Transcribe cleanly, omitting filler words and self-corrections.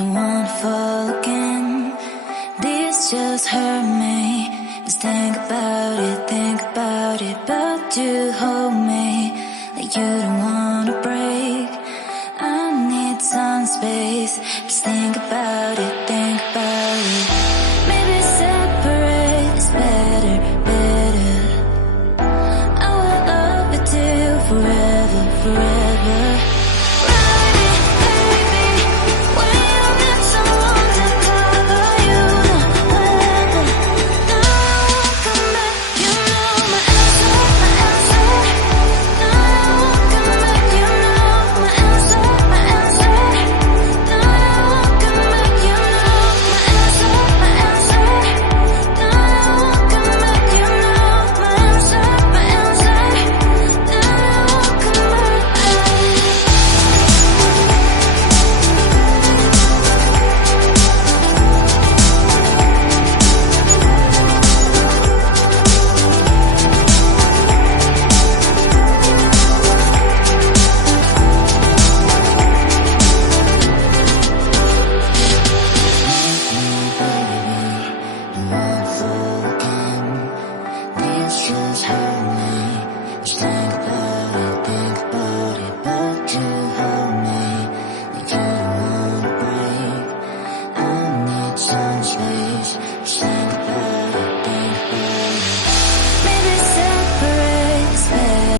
don't wanna fall again. This just hurt me. Just think about it, but you hold me like you don't wanna